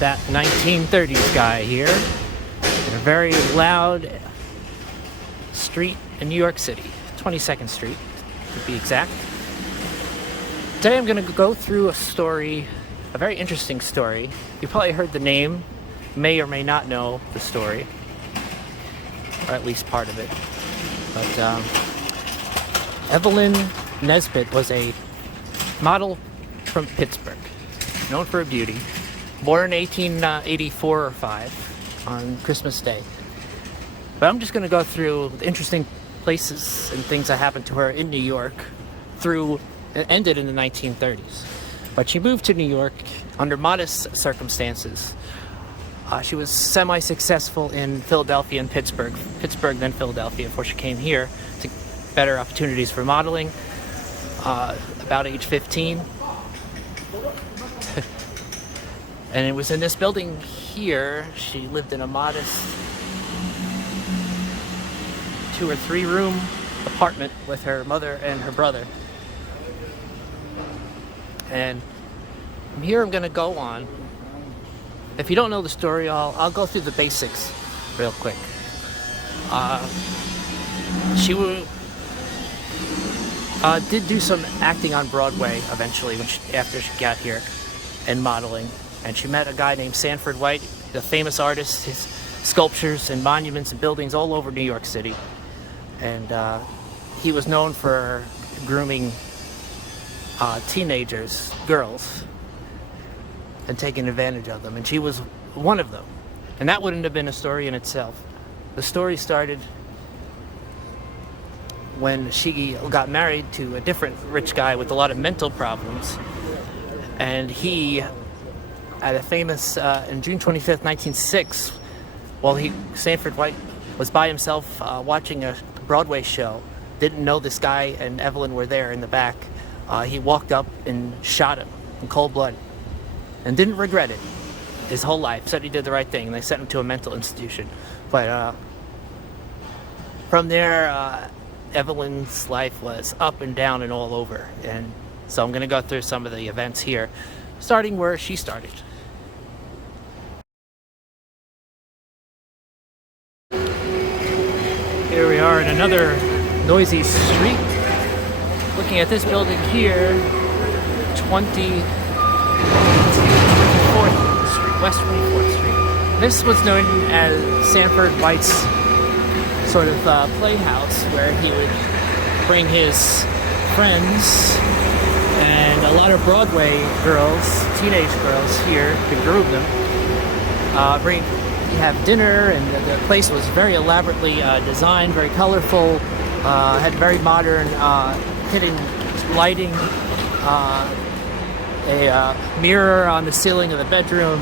that 1930s guy here in a very loud street in New York City, 22nd Street to be exact. Today I'm going to go through a story, a very interesting story. You probably heard the name, may or may not know the story, or at least part of it. But Evelyn Nesbit was a model from Pittsburgh, known for her beauty, born in 1884 or 5 on Christmas Day. But I'm just going to go through the interesting places and things that happened to her in New York it ended in the 1930s. But she moved to New York under modest circumstances. She was semi-successful in Philadelphia and Pittsburgh, then Philadelphia, before she came here to better opportunities for modeling. About age 15. And it was in this building here, she lived in a modest 2 or 3 room apartment with her mother and her brother. And from here I'm going to go on. If you don't know the story, I'll go through the basics real quick. She did do some acting on Broadway eventually after she got here, and modeling. And she met a guy named Stanford White, the famous artist. His sculptures and monuments and buildings all over New York City. And he was known for grooming teenagers, girls, and taking advantage of them. And she was one of them. And that wouldn't have been a story in itself. The story started when she got married to a different rich guy with a lot of mental problems. And he, at a famous, in June 25th, 1906, while Stanford White was by himself watching a Broadway show, didn't know this guy and Evelyn were there in the back. He walked up and shot him in cold blood and didn't regret it his whole life. Said he did the right thing, and they sent him to a mental institution. But from there, Evelyn's life was up and down and all over. And so I'm going to go through some of the events here, starting where she started. Here we are in another noisy street. Looking at this building here, 24th Street, West 24th Street. This was known as Stanford White's sort of playhouse, where he would bring his friends and a lot of Broadway girls, teenage girls here to groom them. Have dinner, and the place was very elaborately designed, very colorful, had very modern hidden lighting, a mirror on the ceiling of the bedroom,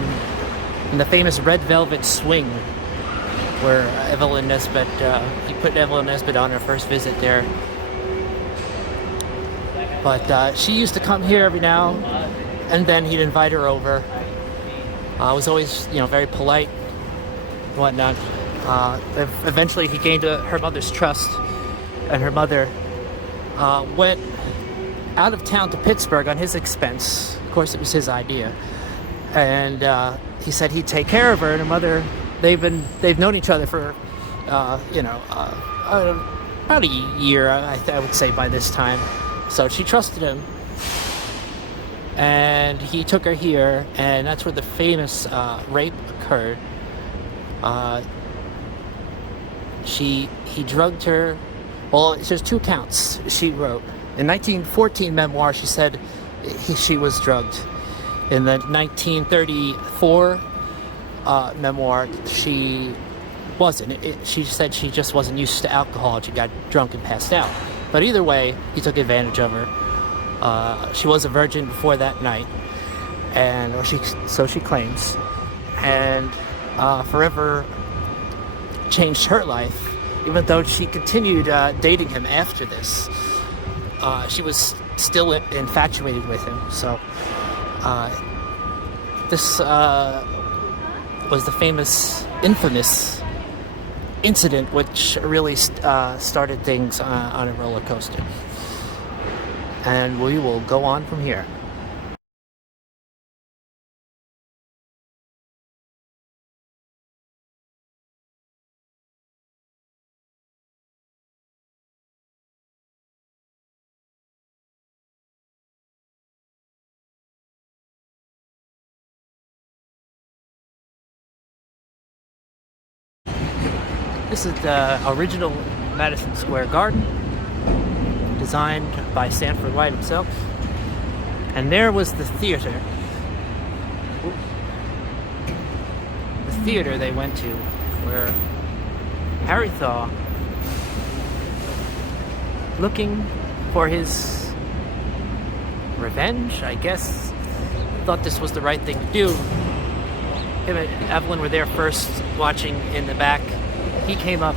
and the famous red velvet swing where Evelyn Nesbit, he put Evelyn Nesbit on her first visit there. But she used to come here every now and then. He'd invite her over. Was always, very polite and whatnot. Eventually he gained her mother's trust, and her mother went out of town to Pittsburgh on his expense. Of course, it was his idea. And he said he'd take care of her, and her mother, they've known each other for about a year, I would say, by this time. So she trusted him, and he took her here, and that's where the famous rape occurred. He drugged her. Well, there's 2 counts she wrote. In 1914 memoir, she said she was drugged. In the 1934 memoir, she wasn't. She said she just wasn't used to alcohol. She got drunk and passed out. But either way, he took advantage of her. She was a virgin before that night, so she claims, and forever changed her life. Even though she continued dating him after this, she was still infatuated with him. So this was the infamous incident which really started things on a roller coaster. And we will go on from here. This is the original Madison Square Garden, designed by Stanford White himself. And there was the theater. The theater they went to, where Harry Thaw, looking for his revenge, I guess, thought this was the right thing to do. Him and Evelyn were there first, watching in the back. He came up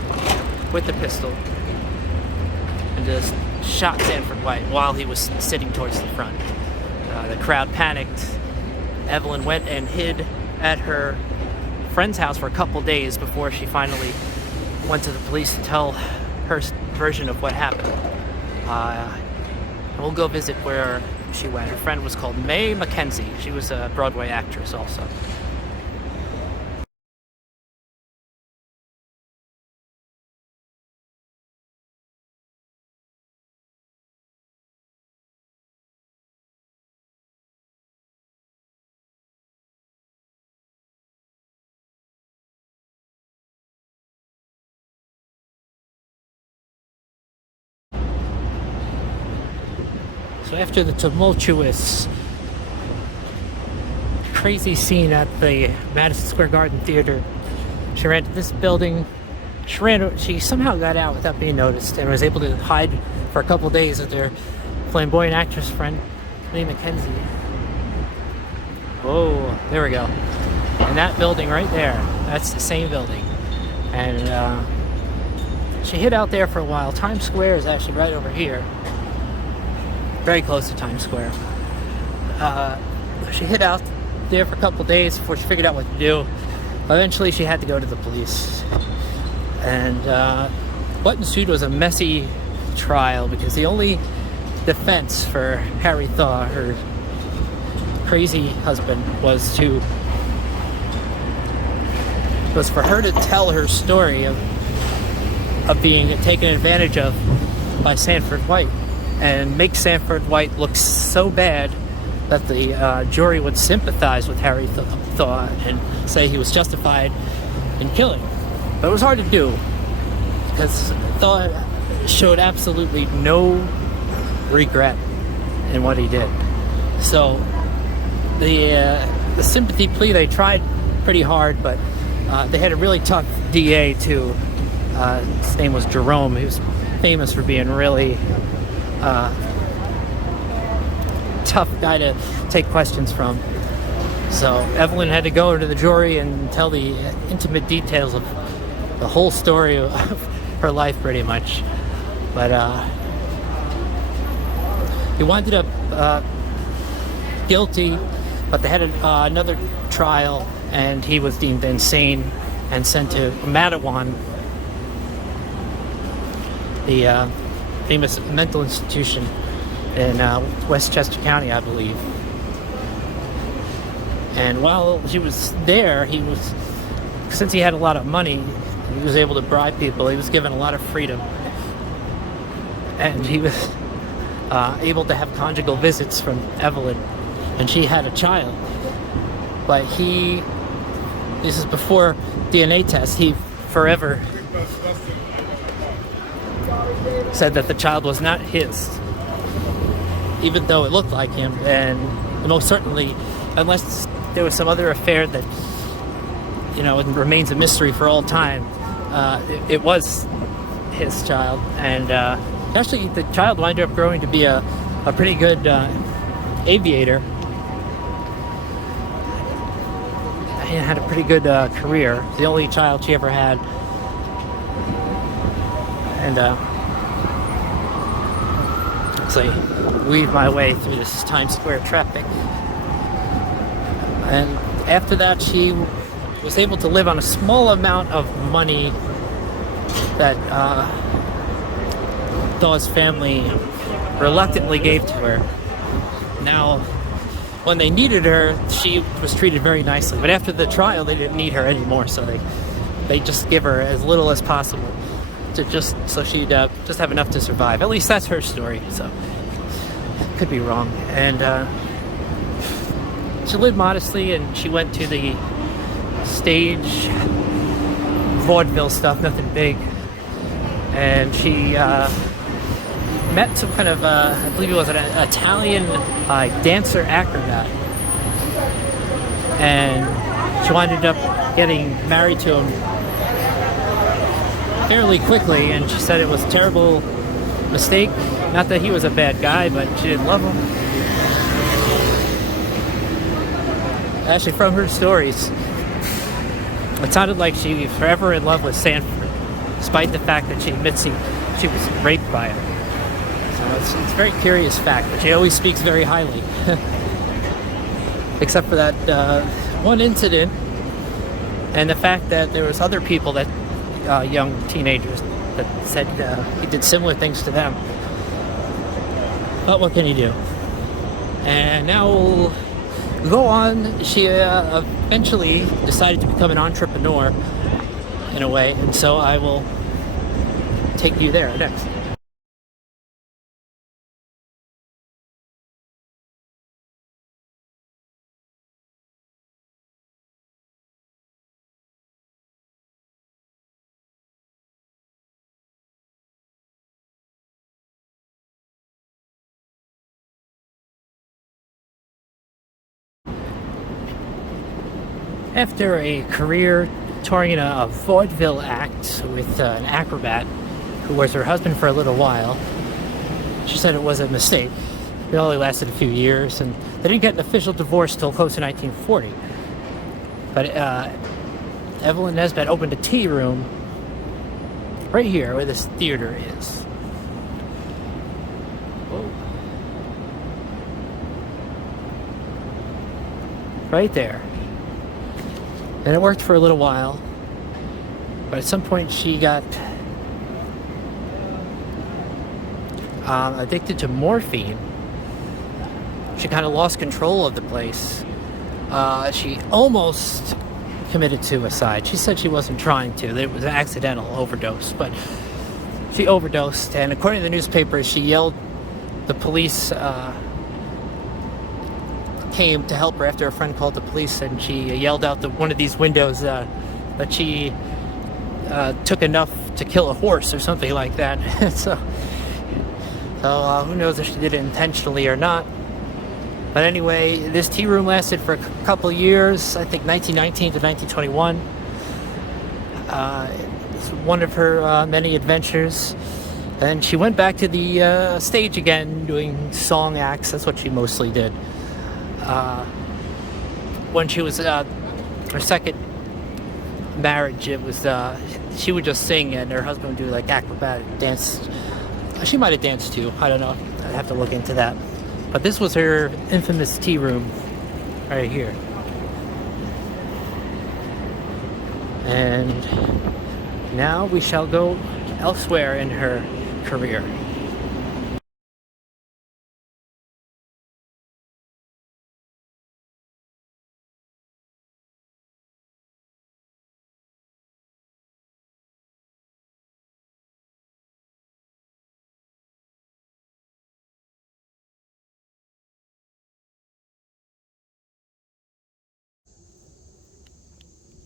with the pistol and just shot Stanford White while he was sitting towards the front. The crowd panicked. Evelyn went and hid at her friend's house for a couple days before she finally went to the police to tell her version of what happened. We'll go visit where she went. Her friend was called Mae Mackenzie. She was a Broadway actress also. So after the tumultuous, crazy scene at the Madison Square Garden Theater, she ran to this building. She somehow got out without being noticed and was able to hide for a couple days with her flamboyant actress friend, Mae Mackenzie. Oh, there we go. And that building right there, that's the same building. And she hid out there for a while. Times Square is actually right over here. Very close to Times Square. She hid out there for a couple days before she figured out what to do. Eventually she had to go to the police. And what ensued was a messy trial, because the only defense for Harry Thaw, her crazy husband, was for her to tell her story of being taken advantage of by Stanford White, and make Stanford White look so bad that the jury would sympathize with Harry Thaw and say he was justified in killing. But it was hard to do, because Thaw showed absolutely no regret in what he did. So the sympathy plea, they tried pretty hard, but they had a really tough DA too. His name was Jerome. He was famous for being really tough guy to take questions from. So Evelyn had to go to the jury and tell the intimate details of the whole story of her life, pretty much. But he wound up guilty, but they had another trial, and he was deemed insane and sent to Mattawan, the famous mental institution in Westchester County, I believe. And while he was there, since he had a lot of money, he was able to bribe people. He was given a lot of freedom, and he was able to have conjugal visits from Evelyn, and she had a child. But this is before DNA tests, he forever said that the child was not his, even though it looked like him. And most certainly, unless there was some other affair that, it remains a mystery for all time, it was his child. And actually, the child wound up growing to be a pretty good aviator. He had a pretty good career. The only child she ever had. And so I weave my way through this Times Square traffic. And after that, she was able to live on a small amount of money that Thaw's family reluctantly gave to her. Now, when they needed her, she was treated very nicely. But after the trial, they didn't need her anymore, so they just give her as little as possible, so she'd just have enough to survive. At least that's her story, so could be wrong. And she lived modestly, and she went to the stage vaudeville stuff, nothing big. And she met some kind of, I believe he was an Italian dancer acrobat. And she wound up getting married to him fairly quickly, and she said it was a terrible mistake. Not that he was a bad guy, but she didn't love him. Actually, from her stories, it sounded like she was forever in love with Stanford, despite the fact that she admits she was raped by him. So it's a very curious fact, but she always speaks very highly. Except for that one incident, and the fact that there was other people, that young teenagers, that said he did similar things to them. But what can you do? And now we'll go on. She eventually decided to become an entrepreneur, in a way, and so I will take you there next. After a career touring in a vaudeville act with an acrobat who was her husband for a little while, she said it was a mistake. It only lasted a few years, and they didn't get an official divorce till close to 1940. But Evelyn Nesbit opened a tea room right here where this theater is. Whoa. Right there. And it worked for a little while, but at some point she got addicted to morphine. She kind of lost control of the place. She almost committed suicide. She said she wasn't trying to. It was an accidental overdose, but she overdosed, and according to the newspapers, she yelled. The police came to help her after a friend called the police, and she yelled out one of these windows that she took enough to kill a horse or something like that. so who knows if she did it intentionally or not. But anyway, this tea room lasted for a couple of years, I think 1919 to 1921. It's one of her many adventures. And she went back to the stage again, doing song acts. That's what she mostly did. When she was her second marriage, it was she would just sing, and her husband would do like acrobatic dance. She might have danced too. I don't know. I'd have to look into that. But this was her infamous tea room right here. And now we shall go elsewhere in her career.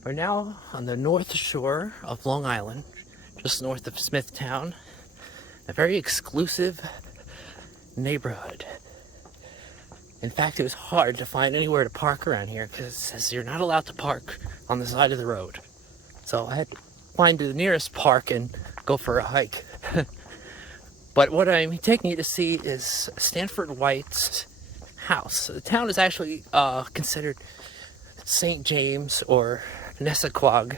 We're now on the north shore of Long Island, just north of Smithtown, a very exclusive neighborhood. In fact, it was hard to find anywhere to park around here because it says you're not allowed to park on the side of the road. So I had to find the nearest park and go for a hike. But what I'm taking you to see is Stanford White's house. The town is actually considered St. James or Nesquag.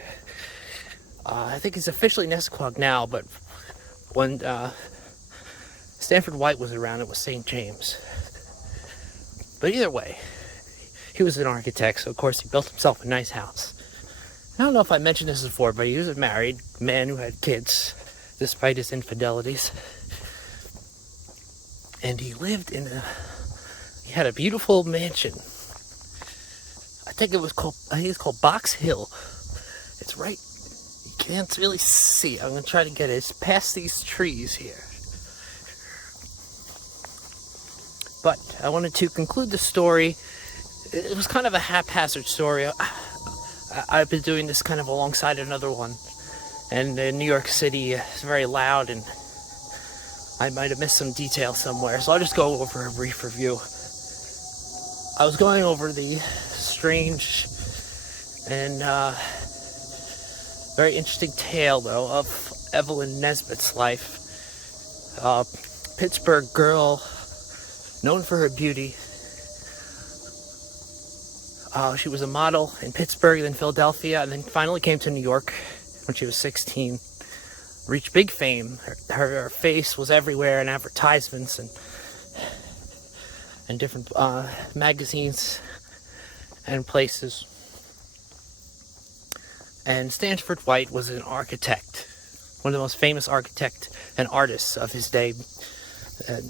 I think it's officially Nesquag now, but when Stanford White was around, it was St. James. But either way, he was an architect, so of course he built himself a nice house. I don't know if I mentioned this before, but he was a married man who had kids, despite his infidelities. And he lived he had a beautiful mansion. I think it's called Box Hill. It's right, you can't really see it. I'm going to try to get it. It's past these trees here. But I wanted to conclude the story. It was kind of a haphazard story. I've been doing this kind of alongside another one. And in New York City, it's very loud, and I might have missed some detail somewhere, so I'll just go over a brief review. I was going over the strange and very interesting tale, though, of Evelyn Nesbit's life. Pittsburgh girl, known for her beauty. She was a model in Pittsburgh, then Philadelphia, and then finally came to New York when she was 16. Reached big fame. Her face was everywhere in advertisements and different magazines and places. And Stanford White was an architect, one of the most famous architects and artists of his day.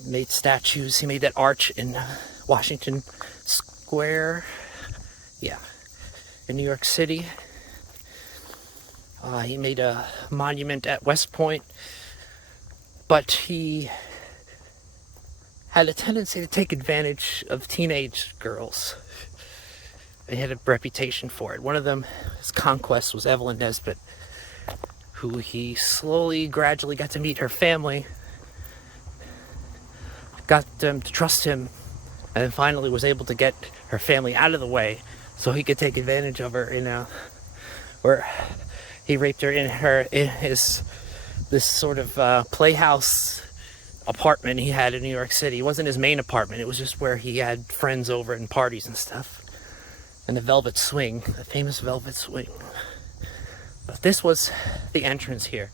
Made statues. He made that arch in Washington Square, in New York City. He made a monument at West Point, but he had a tendency to take advantage of teenage girls. He had a reputation for it. One of them, his conquest, was Evelyn Nesbit, who he gradually got to meet her family, got them to trust him, and then finally was able to get her family out of the way so he could take advantage of her where he raped her in this sort of playhouse apartment he had in New York City. It wasn't his main apartment. It was just where he had friends over and parties and stuff. And the Velvet Swing, the famous Velvet Swing. But this was the entrance here.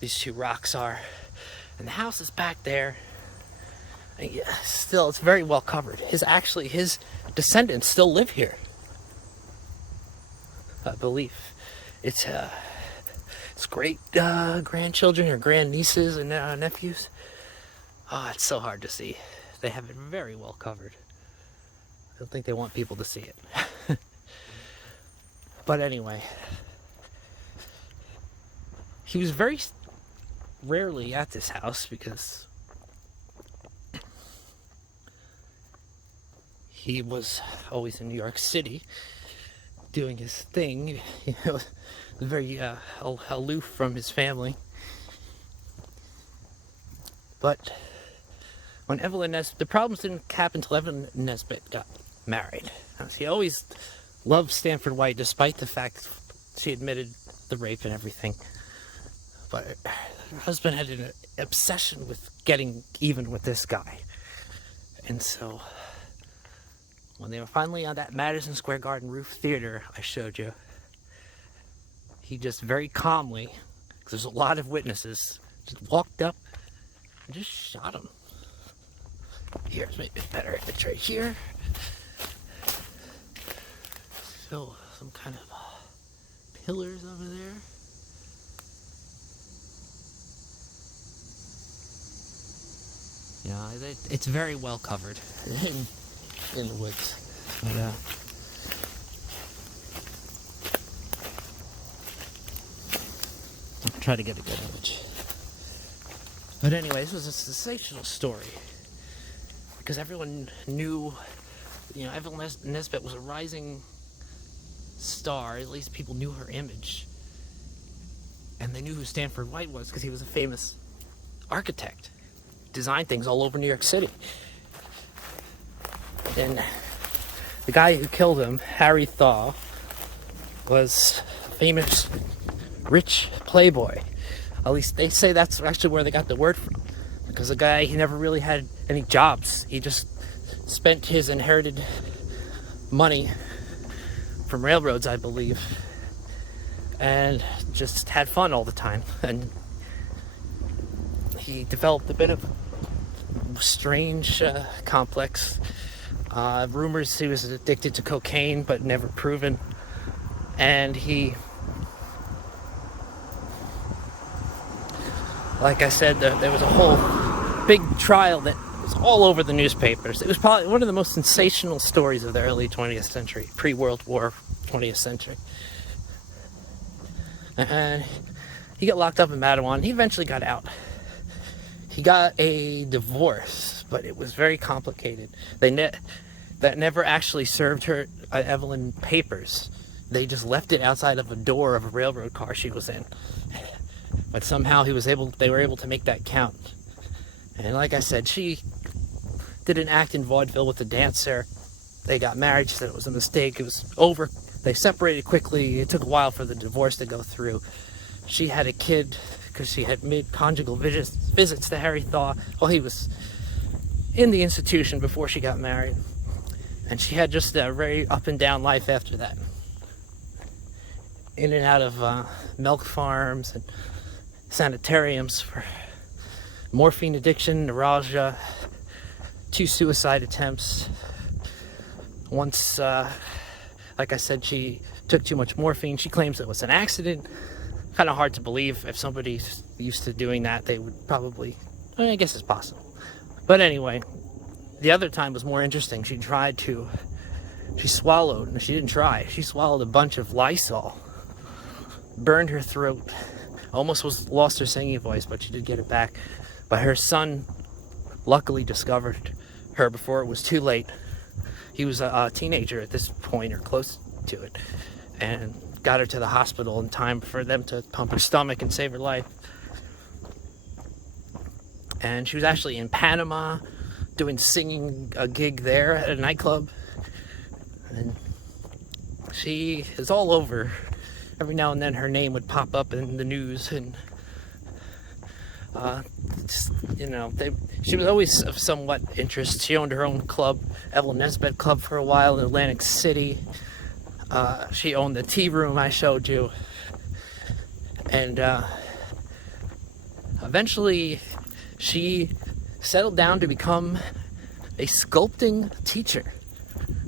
These two rocks are. And the house is back there. And still, it's very well covered. His descendants still live here, I believe. It's great grandchildren or grandnieces and nephews. Oh, it's so hard to see. They have it very well covered. I don't think they want people to see it. But anyway, he was very rarely at this house because he was always in New York City doing his thing. Very aloof from his family. But when the problems didn't happen until Evelyn Nesbit got married. She always loved Stanford White, despite the fact she admitted the rape and everything. But her husband had an obsession with getting even with this guy. And so, when they were finally on that Madison Square Garden roof theater I showed you, he just very calmly, because there's a lot of witnesses, just walked up and just shot him. Here's maybe a better image right here. So, some kind of pillars over there. Yeah, it's very well covered in the woods. But, I'll try to get a good image. But anyway, this was a sensational story. Because everyone knew, Evelyn Nesbit was a rising star. At least people knew her image. And they knew who Stanford White was because he was a famous architect. Designed things all over New York City. And the guy who killed him, Harry Thaw, was a famous rich playboy. At least they say that's actually where they got the word from. Because the guy, he never really had any jobs. He just spent his inherited money from railroads, I believe, and just had fun all the time. And he developed a bit of a strange complex. Rumors he was addicted to cocaine, but never proven. And he, like I said, there was a whole big trial that was all over the newspapers. It was probably one of the most sensational stories of the early 20th century, pre-World War 20th century. And he got locked up in Mattawan. He eventually got out. He got a divorce, but it was very complicated. That never actually served her Evelyn papers. they just left it outside of a door of a railroad car she was in. But somehow they were able to make that count. And like I said, she did an act in vaudeville with a dancer. They got married. She said it was a mistake. It was over. They separated quickly. It took a while for the divorce to go through. She had a kid because she had made conjugal visits to Harry Thaw while he was in the institution before she got married. And she had just a very up and down life after that. In and out of milk farms and sanitariums for morphine addiction, neuralgia, 2 suicide attempts. Once, like I said, she took too much morphine. She claims it was an accident. Kind of hard to believe. If somebody's used to doing that, they would probably, I guess it's possible. But anyway, the other time was more interesting. She swallowed a bunch of Lysol, burned her throat, almost lost her singing voice, but she did get it back. But her son luckily discovered her before it was too late. He was a teenager at this point, or close to it, and got her to the hospital in time for them to pump her stomach and save her life. And she was actually in Panama doing singing a gig there at a nightclub. And she is all over. Every now and then her name would pop up in the news, and she was always of somewhat interest. She owned her own club, Evelyn Nesbit Club, for a while in Atlantic City. She owned the tea room I showed you. And eventually she settled down to become a sculpting teacher.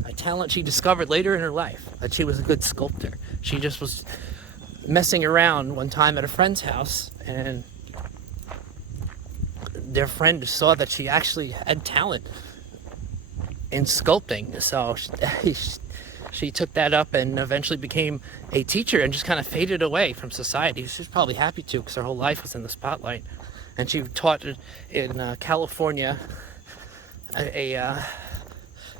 A talent she discovered later in her life, that she was a good sculptor. She just was messing around one time at a friend's house, and their friend saw that she actually had talent in sculpting. So she took that up and eventually became a teacher and just kind of faded away from society. She was probably happy to, because her whole life was in the spotlight. And she taught in California, a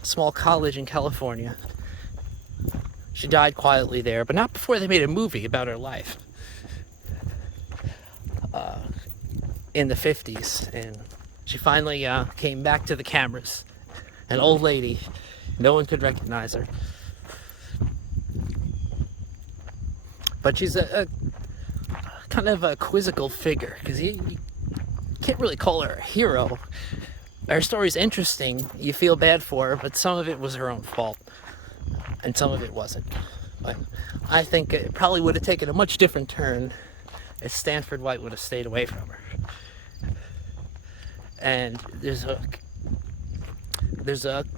small college in California. She died quietly there, but not before they made a movie about her life in the 50s. And she finally came back to the cameras. An old lady. No one could recognize her. But she's a kind of a quizzical figure, because you can't really call her a hero. Her story's interesting. You feel bad for her, but some of it was her own fault, and some of it wasn't. But I think it probably would have taken a much different turn if Stanford White would have stayed away from her. And there's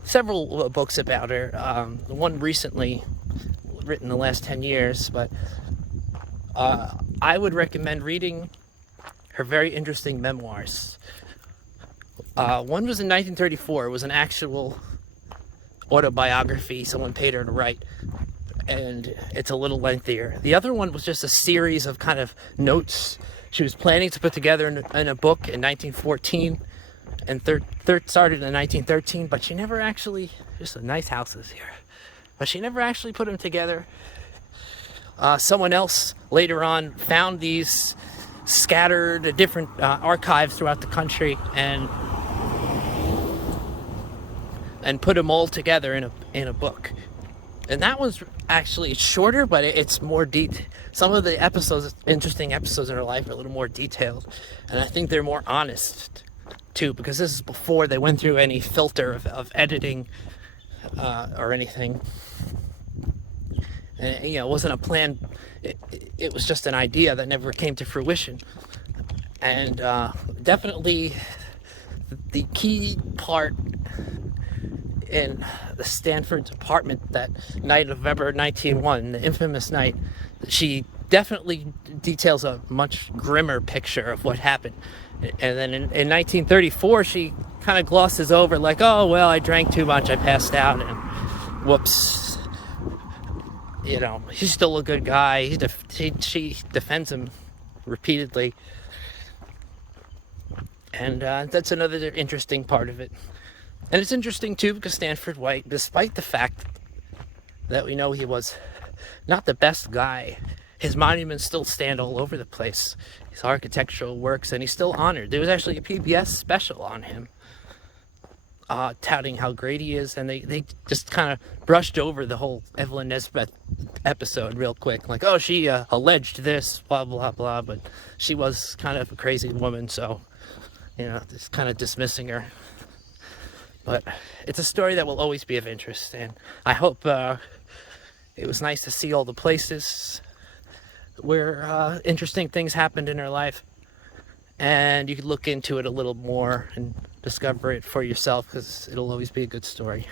several books about her. The one recently written in the last 10 years, but I would recommend reading her very interesting memoirs. One was in 1934. It was an actual autobiography someone paid her to write, and it's a little lengthier. The other one was just a series of kind of notes she was planning to put together in a book in 1914, and started in 1913, but she never actually, just some nice houses here, but she never actually put them together. Someone else later on found these scattered at different archives throughout the country, and put them all together in a book. And that was actually shorter, but it's more detailed. Some of the episodes, interesting episodes in her life, are a little more detailed, and I think they're more honest too, because this is before they went through any filter of editing or anything. And, it wasn't a plan. It was just an idea that never came to fruition. And definitely the key part in the Stanford's apartment that night of November 1901, the infamous night, she definitely details a much grimmer picture of what happened. And then in 1934, she kind of glosses over like, oh, well, I drank too much, I passed out, and whoops. He's still a good guy. She defends him repeatedly. And that's another interesting part of it. And it's interesting, too, because Stanford White, despite the fact that we know he was not the best guy. His monuments still stand all over the place, his architectural works, and he's still honored. There was actually a PBS special on him, touting how great he is, and they just kind of brushed over the whole Evelyn Nesbit episode real quick, like, oh, she alleged this, blah blah blah, but she was kind of a crazy woman, so, you know, just kind of dismissing her. But it's a story that will always be of interest, and I hope it was nice to see all the places where interesting things happened in her life, and you could look into it a little more and discover it for yourself, because it'll always be a good story.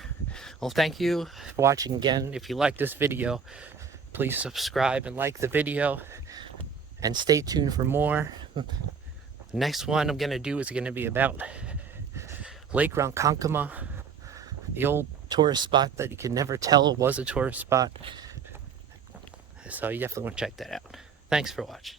Well, thank you for watching again. If you like this video, please subscribe and like the video, and stay tuned for more. The next one I'm gonna do is gonna be about Lake Ronkonkoma, the old tourist spot that you can never tell was a tourist spot. So you definitely want to check that out. Thanks for watching.